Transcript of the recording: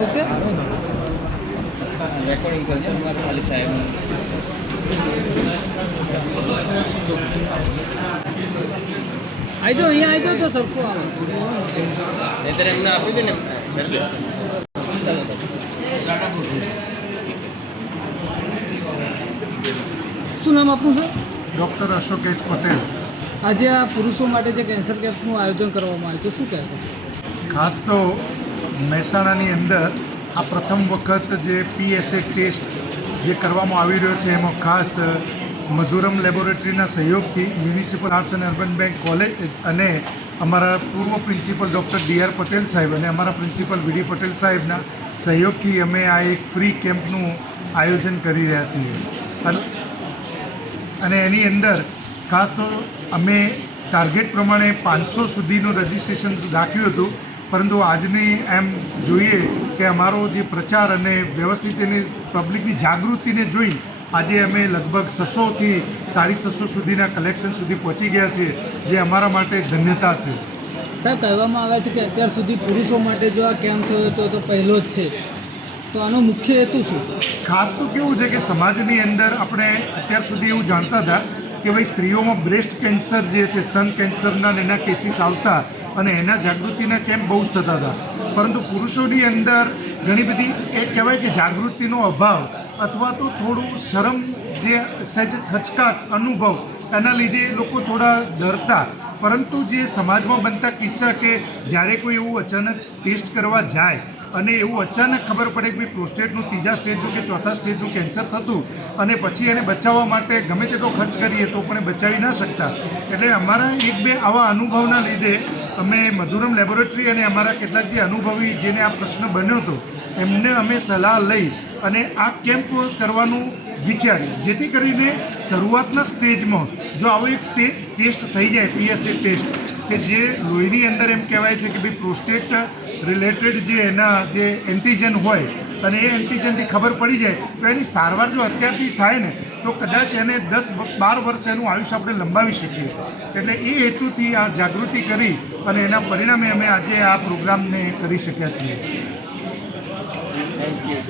Recording કરજો મારે ખાલી સાહેબ આવી જાઓ તો સરખું આવે નહીતર એમને આપી દે ને શું નામ આપનું sir? Doctor Ashok H Patel. આજે આ પુરુષો માટે જે કેન્સર કેમ્પનું આયોજન કરવામાં આવ્યું છે, શું કહેશો? ખાસ તો મહેસાણાની અંદર આ પ્રથમ વખત જે PSA ટેસ્ટ જે કરવામાં આવી રહ્યો છે એમાં ખાસ મધુરમ લેબોરેટરીના સહયોગથી municipal arts and urban bank college અને અમારા પૂર્વ પ્રિન્સિપલ ડૉક્ટર DR પટેલ સાહેબ અને અમારા પ્રિન્સિપલ VD પટેલ સાહેબના સહયોગથી અમે આ એક ફ્રી કેમ્પનું આયોજન કરી રહ્યા છીએ. અને એની અંદર ખાસ તો અમે ટાર્ગેટ પ્રમાણે 500 સુધીનું રજિસ્ટ્રેશન રાખ્યું હતું, પરંતુ આજની એમ જોઈએ કે અમારો જે પ્રચાર અને વ્યવસ્થિત એની પબ્લિકની જાગૃતિને જોઈ આજે અમે લગભગ 600થી 650 સુધીના કલેક્શન સુધી પહોંચી ગયા છીએ, જે અમારા માટે ધન્યતા છે. સાહેબ, કહેવામાં આવે છે કે અત્યાર સુધી પુરુષો માટે જો આ કેમ્પ થયો હતો તો પહેલો જ છે, તો આનો મુખ્ય હેતુ શું? ખાસ તો કેવું છે કે સમાજની અંદર આપણે અત્યાર સુધી એવું જાણતા હતા કે ભાઈ સ્ત્રીઓમાં બ્રેસ્ટ કેન્સર જે છે, સ્તન કેન્સરના એના કેસીસ આવતા અને એના જાગૃતિના કેમ્પ બહુ જ થતા હતા, પરંતુ પુરુષોની અંદર ઘણી બધી એક કહેવાય કે જાગૃતિનો અભાવ અથવા તો થોડું શરમ જે સહેજ ખચકાટ અનુભવ એના લીધે લોકો થોડા ડરતા. પરંતુ જે સમાજમાં બનતા કિસ્સા કે જ્યારે કોઈ એવું અચાનક ટેસ્ટ કરવા જાય અને એવું અચાનક ખબર પડે કે ભાઈ પ્રોસ્ટેટનું 3જા સ્ટેજનું કે 4થા સ્ટેજનું કેન્સર થતું અને પછી એને બચાવવા માટે ગમે તેટલો ખર્ચ કરીએ તો પણ એ બચાવી ના શકતા. એટલે અમારા 1-2 આવા અનુભવના લીધે અમે મધુરમ લેબોરેટરી અને અમારા કેટલાક જે અનુભવી જેને આ પ્રશ્ન બન્યો હતો એમને અમે સલાહ લઈ અને આ કેમ્પ કરવાનું વિચાર્યું, જેથી કરીને શરૂઆતના સ્ટેજમાં જો આવો એક ટેસ્ટ થઈ જાય PSA ટેસ્ટ કે જે લોહીની અંદર એમ કહેવાય છે કે ભાઈ પ્રોસ્ટેટ રિલેટેડ જે એના જે એન્ટીજન હોય અને એ એન્ટીજનથી ખબર પડી જાય તો એની સારવાર જો અત્યારથી થાય ને તો કદાચ એને 10-12 વર્ષ એનું આયુષ્ય આપણે લંબાવી શકીએ. એટલે એ હેતુથી આ જાગૃતિ કરી અને એના પરિણામે અમે આજે આ પ્રોગ્રામને કરી શક્યા છીએ. Thank you.